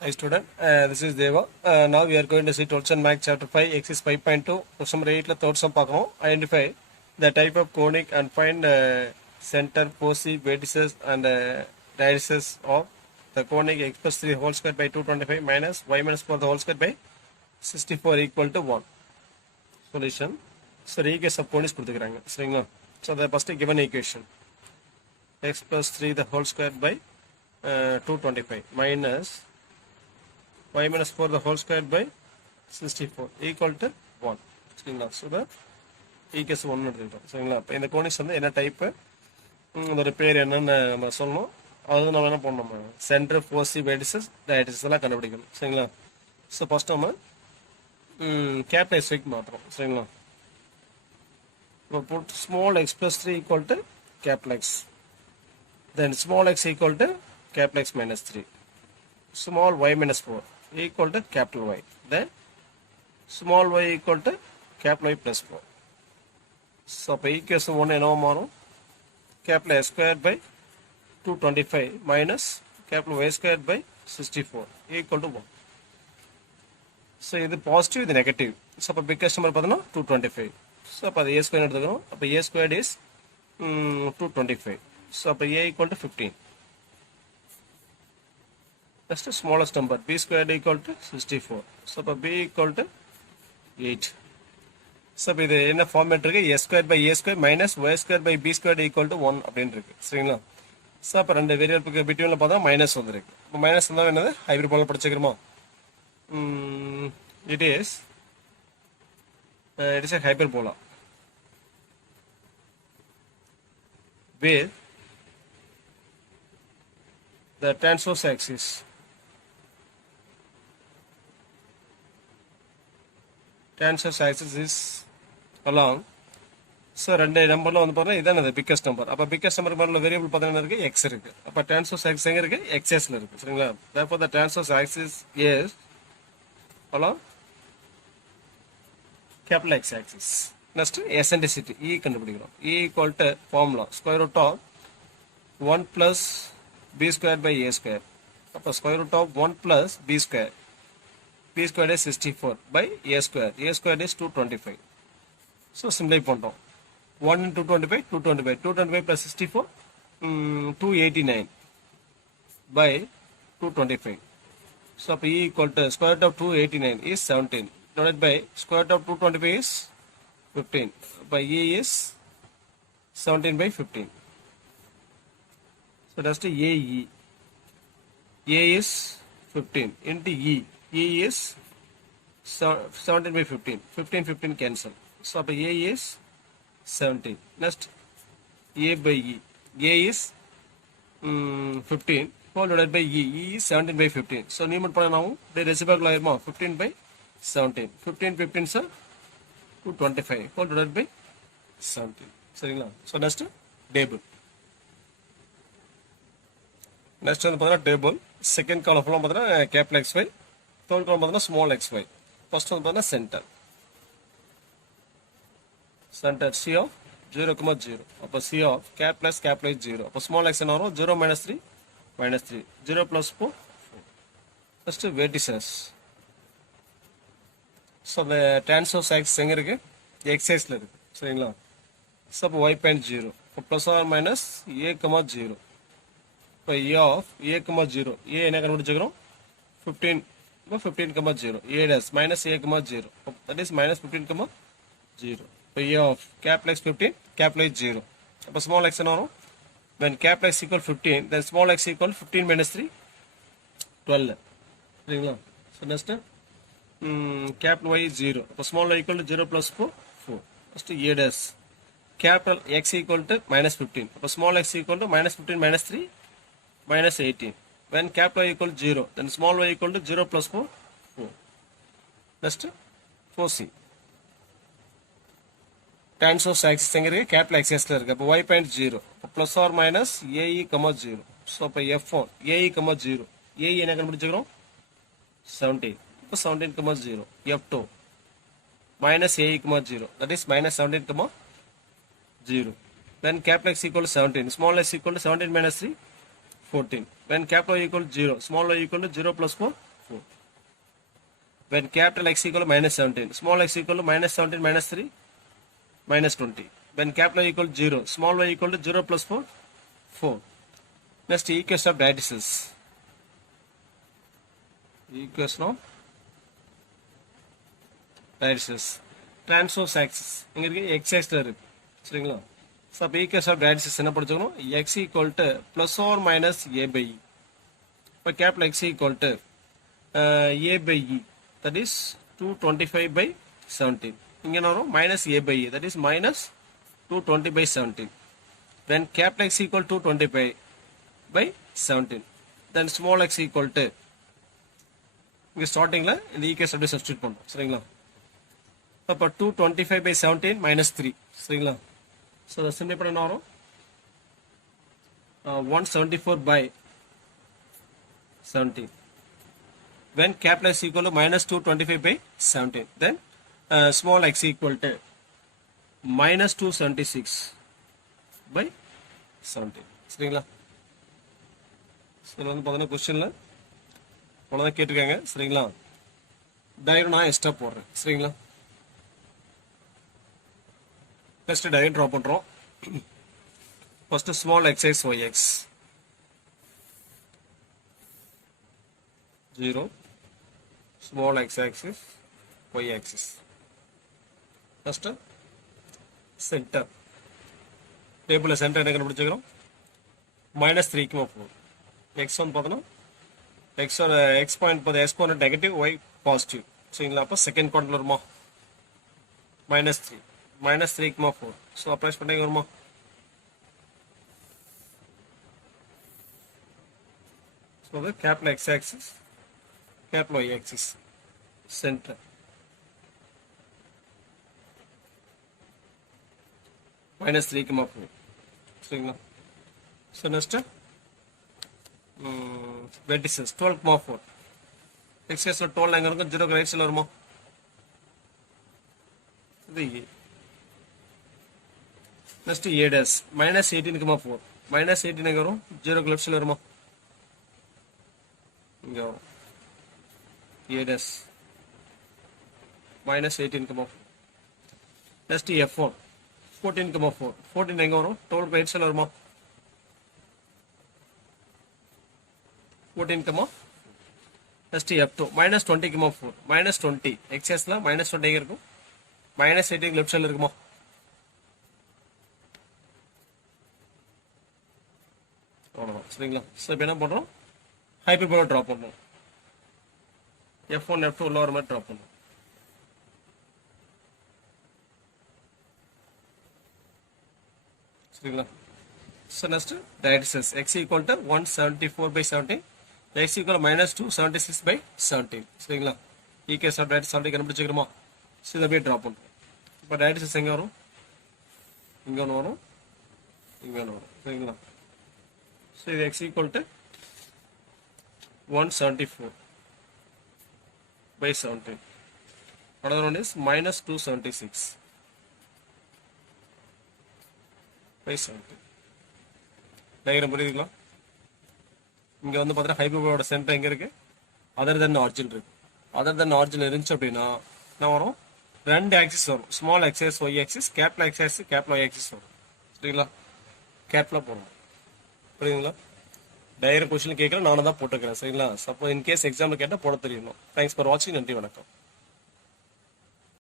Hi student, this is Deva. Now we are going to see 12th and Math chapter 5 exercise 5.2 question number 8 la third sum பார்க்கணும். Identify the type of conic and find center, foci, vertices and radiuses of the conic x plus 3 whole square by 225 minus y minus 4 the whole square by 64 equal to 1. Solution. So equation of conics கொடுத்துக்கிறாங்க சரிங்களா. So the first given equation x plus 3 the whole square by 225 minus y minus 4 the whole square by 64 equal to 1 சரிங்களா. So the ஈகேஸ் 1 எடுத்துக்கிட்டோம் சரிங்களா. இப்போ இந்த conics வந்து என்ன type, இதோட பேர் என்னன்னு நம்ம சொல்லணும். அது நம்ம என்ன பண்ணணும், நம்ம சென்டர், ஃபோசி, வெர்டிசஸ், டைரக்ட்ரிசஸ் எல்லாம் கண்டுபிடிக்கணும் சரிங்களா. ஸோ ஃபஸ்ட் நம்ம கேபிட்டல் எக்ஸ் வைக்கு மாற்றுறோம் சரிங்களா. இப்போ put small X plus 3 equal to capital X, then small X equal to capital X minus 3, small y minus 4 equal to capital Y, then small y equal to capital Y plus 4. So equation 1 என்ன மாறும், capital S squared by 225 minus capital Y squared by 64 equal to 1. So இது positive, இது negative. So அப்போ biggest number பார்த்தோம்னா 225. So அப்போ அது a square எடுத்துக்கிறோம். அப்போ a squared is 225. So அப்போ a equal to 15. That's the smallest number. B squared equal to 64. So B equal to 8. So இது என்ன ஃபார்மேட் இருக்கு, s squared by a squared minus y squared by b squared equal to 1 அப்படின்னு இருக்கு சரிங்களா. So அப்போ ரெண்டு வேரியபிளுக்கு பிட்வீனில் பார்த்தா minus வந்துருக்கு. இப்போ மைனஸ் வந்தால் என்னது, ஹைபிரிபோலா படிச்சுக்கிறோமா. It is a hyperbola with the transverse axis is along. So ரெண்டு நம்பரில் வந்து பார்த்தீங்கன்னா இதான் அது பிக்கஸ்ட் நம்பர். அப்போ பிக்கஸ்ட் நம்பருக்கு மேலே வேரியபிள் பார்த்தீங்கன்னா இருக்குது எக்ஸ் இருக்குது. அப்போ டிரான்ஸ்வர்ஸ் ஆக்சிஸ் எங்கே இருக்குது, எக்ஸஸில் இருக்குது சரிங்களா. therefore the transverse axis is along capital X axis. Next eccentricity E கண்டுபிடிக்கிறோம். E equal to formula square root of 1 plus b square by a square. அப்போ square root of 1 plus b square. b squared is 64 by a square. a squared is 225. So simplify பண்ணுறோம். 1 into 225, 225. 225 plus 64, 289 by 225. So E equal to square root of 289 is 17. Divided by square root of 225 is 15. By E is 17 by 15. So that's the AE. A is 15 into E. E is 17 by 15. 15, 15 cancel. So A is 17. Next A by E. A is 15 whole divided by E. E is 17 by 15. So numerator பண்ணா நாம the reciprocal ஆயிருமா 15 by 17. 15 15 sir 225 whole divided by 17. சரிங்களா. So next table. Next வந்து பார்த்தீங்கன்னா table. Second column ஃபுல்லாக பார்த்தீங்கன்னா capital X Y, third காலம் பார்த்தீங்கன்னா ஸ்மால் எக்ஸ் ஒய். ஃபர்ஸ்ட் வந்து பார்த்தீங்கன்னா சென்டர் சி ஆஃப் 0,0. அப்போ சி ஆஃப் கேபிட்டல் எக்ஸ் 0. அப்போ ஸ்மால் எக்ஸ் என்ன வரும், 0 minus 3 minus 3, 0 plus 4 4. First vertices. So அந்த டிரான்ஸ்வர்ஸ் ஆக்சிஸ் எங்கே இருக்குது, எக்ஸைஸில் இருக்குது சரிங்களா. ஸோ அப்போ ஒய் பாயிண்ட் 0. இப்போ ப்ளஸ் ஆர் மைனஸ் a,0. இப்போ a of a,0 a என்ன கண்டுபிடிச்சிக்கிறோம் 15 இப்போ 15,0 a dash minus a,0 that is minus 15,0. இப்போ a of capital X 15 capital X 0. அப்போ small x என்ன வரும், when capital X equal 15 then small x equal 15 minus 3 12 சரிங்களா. So next capital Y 0. அப்போ small y equal to 0 plus 4 4. First a dash capital X equal to minus 15. அப்போ small x equal to minus 15 minus 3 minus 18. When capital Y equal to 0, then small y equal to 0 plus 4 4. Next 4c. Transverse axis எங்க இருக்கு, capital X ல இருக்கு. அப்போ y point 0 plus or minus ae, 0. So அப்போ f1 ae, 0. ae என்ன கண்டுபிடிச்சிக்கிறோம் 17. இப்போ 17,0. f2 minus ae, 0. That is minus 17,0. Then capital X equal to 17. Small x equal to 17 minus 3 14. When capital Y equal to 0, small y equal to 0 plus 4 4. When capital X equal to minus 17, small x equal to minus 17 minus 3, minus 20. When capital Y equal to 0, small y equal to 0 plus 4, 4. Next, equation of diathesis. Equation of diathesis. Transverse axis. இங்க இருக்கு x axis இருக்கு. சரிங்களா? So, equation of diathesis என்ன படிச்சுக்கணும்? x equal to plus or minus a by e. இப்போ capital X equal to a by e, that is 225 by 17. இங்க என்ன வரும்? minus a by e, that is minus 220 by 17. When capital X equal to 225 by 17, then small x equal to இங்க ஸ்டார்டிங்ல இந்த equation அப்படியே substitute பண்ணுறோம். சரிங்களா? அப்போ 225 by 17 minus 3. சரிங்களா? ஸோ அதை சிம்பிளை பண்ண என்ன வரும்? 174 by 17. When capital X equal to minus 225 by 17, then small x equal to minus 276 by 17. சரிங்களா? இதில் வந்து பார்த்தீங்கன்னா கொஸ்டினில் அவ்வளோதான் கேட்டிருக்காங்க. சரிங்களா? டயக்ராம் நான் எக்ஸ்ட்ரா போடுறேன். சரிங்களா? ஃபஸ்ட்டு டயக்ராம் ட்ரா பண்ணுறோம். First small xx yx 0, small x axis, y axis. First, center. Table center என்ன கண்டுபிடிச்சிக்கிறோம்? minus 3 4. x1 பார்த்தோன்னா x பாயிண்ட் பார்த்து exponent நெகட்டிவ் y பாசிட்டிவ். சரிங்களா? அப்போ செகண்ட் குவாட்ரண்ட்ல வருமா? minus 3 4. ஸோ அப்ளைஸ் பண்ணி வருமா? ஸோ அது capital x axis, capital Y axis, center. minus 3 4. சரிங்களா? So next vertices 12 4. x axis 12 எங்க இருக்கும்? 0 ரைட் சைடில் வருமா? இது a. Next a dash minus 18 4. minus 18 எங்க வரும்? 0 லெஃப்ட் சைடில் வருமா? இங்கே வரும். a dash minus 18 4. next f1 14 4. 14 எங்க வரும்? 12 ரைட் சைடில் வருமா? 14 next f2 minus 20 4. minus 20 xsல minus 20 எங்க இருக்கும்? minus 18 லெஃப்ட் சைடில் இருக்குமா? அவ்வளோதான். சரிங்களா? ஸோ இப்போ என்ன பண்ணுறோம்? ஹைப்பர்போலா ட்ரா பண்ணுறோம். f1 f2 உள்ள வர மாதிரி ட்ரா பண்ணுறோம். சரிங்களா? So next diathesis x equal to 174 by 17, x equal to minus 276 by 17. சரிங்களா? ஈக்குவேஷன் ஆஃப் diathesis ஆல்ரெடி கண்டுபிடிச்சிக்கிறோமா? ஸோ இதை அப்படியே ட்ரா பண்ணுறோம். இப்போ diathesis எங்கே வரும்? இங்கே ஒன்று வரும், இங்கே ஒன்று வரும். சரிங்களா? ஸோ இது x equal to 174 by 17. Another one is minus 276 by 17. Diagram புரியுதுங்களா? இங்கே வந்து பார்த்தீங்கன்னா ஹைப்பர்போலாவோட சென்டர் எங்கே இருக்குது? அதர் தென் ஆரிஜின் இருக்கு. அதர் தென் ஆரிஜின் இருந்துச்சு அப்படின்னா என்ன வரும்? ரெண்டு ஆக்சிஸ் வரும். Small x axis Y axis, capital x axis, capital Y axis வரும். சரிங்களா? கேபிட்டலாக போடணும். புரியுதுங்களா? டயக்ராம் கொஸ்டின் கேட்கல, நானும் தான் போட்டுக்கிறேன். சரிங்களா? சப்போஸ் இன்கேஸ் எக்ஸாம்பிள் கேட்டால் போட தெரியணும். தேங்க்ஸ் ஃபார் வாட்சிங். நன்றி, வணக்கம்.